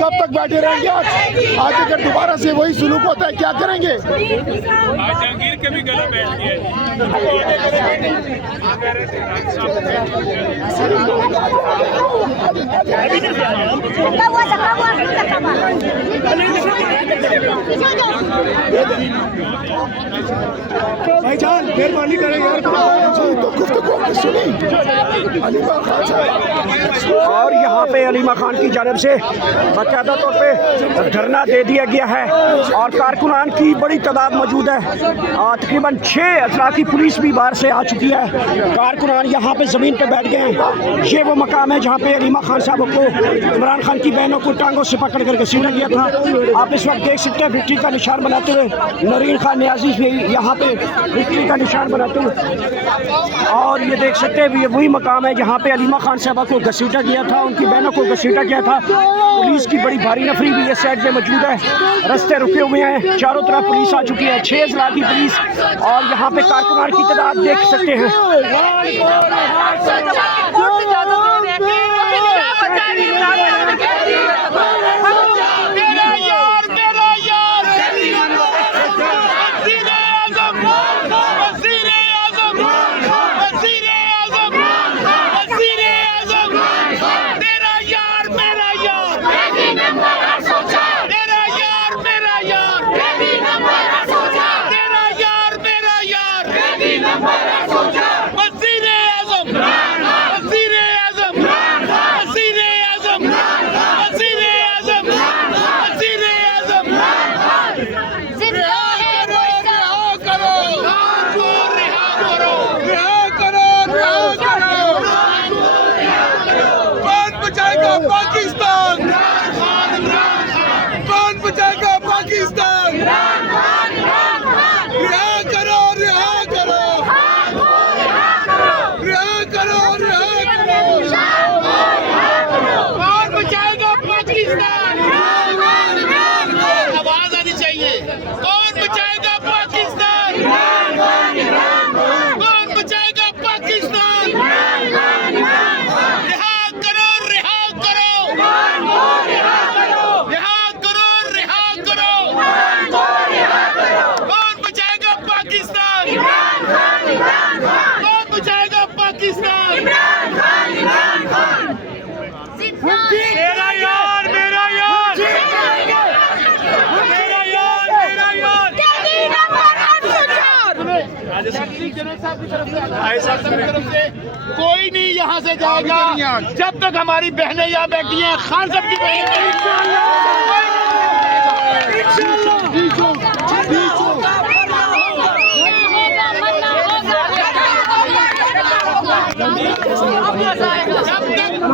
कब तक बैठे रहेंगे? आज अगर दोबारा से वही सुलूक होता है क्या करेंगे? जहांगीर के भी गला बैठ गया। भाईजान मेहरबानी करें यार, तो गुफ्तगू सुनी अलीमा खान साहब। और यहाँ पे अलीमा खान की जानब से बाकायदा तौर पे धरना दे दिया गया है और कारकुनान की बड़ी तादाद मौजूद है। तकरीबन 6 अजला की पुलिस भी बाहर से आ चुकी है। कारकुनान यहाँ पे ज़मीन पे बैठ गए हैं। ये वो मकाम है जहाँ पे अलीमा खान साहब को इमरान खान की बहनों को टांगों से पकड़ कर घसीटा गया था। आप इस वक्त देख सकते हैं विक्ट्री का निशान बनाते हुए नरीन खान न्याजी भी यहाँ पे विक्ट्री का निशान बनाते हुए। और ये देख सकते हैं ये वही मकाम है जहाँ पे अलीमा खान साहबा को घसीटा गया था, उनकी बहनों को घसीटा गया था। पुलिस की बड़ी भारी नफरी भी इस साइड पे मौजूद है। रास्ते रुके हुए हैं, चारों तरफ पुलिस आ चुकी है, 6 अजला की पुलिस। और यहाँ पे कारकुनान की तादाद देख सकते हैं। कोई नहीं यहाँ से जाएगा जब तक हमारी बहनें यहाँ बैठी हैं। खान साहब की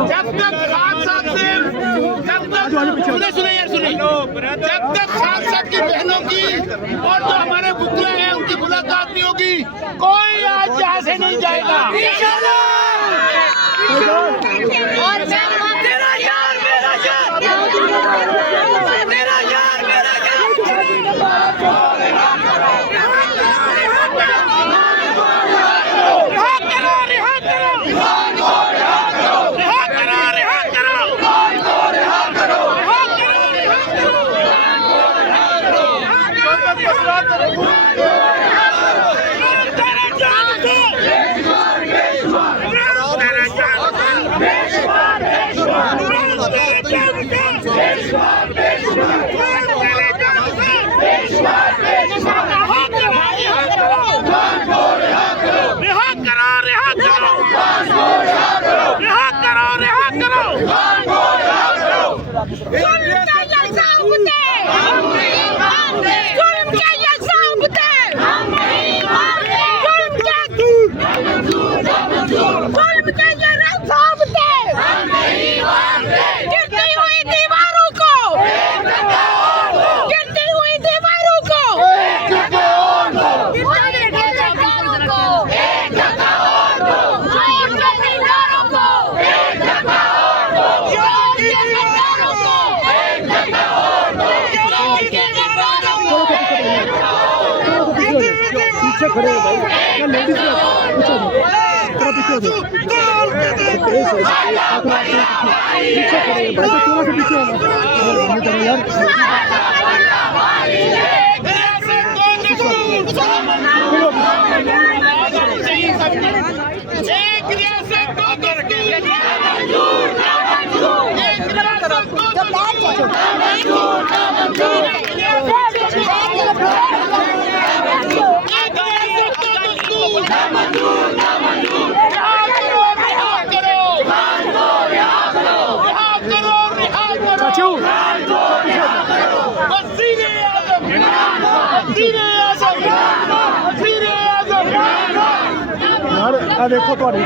जब तक खान साहब से जब तक खान साहब की बहनों की और जो हमारे बुकले हैं उनकी मुलाकात नहीं होगी, कोई आज यहाँ से नहीं जाएगा। पीछे खड़े हो भाई, लेडीज एक रियासत दो दस्तूर ਆ ਦੇਖੋ ਤੁਹਾਡੀ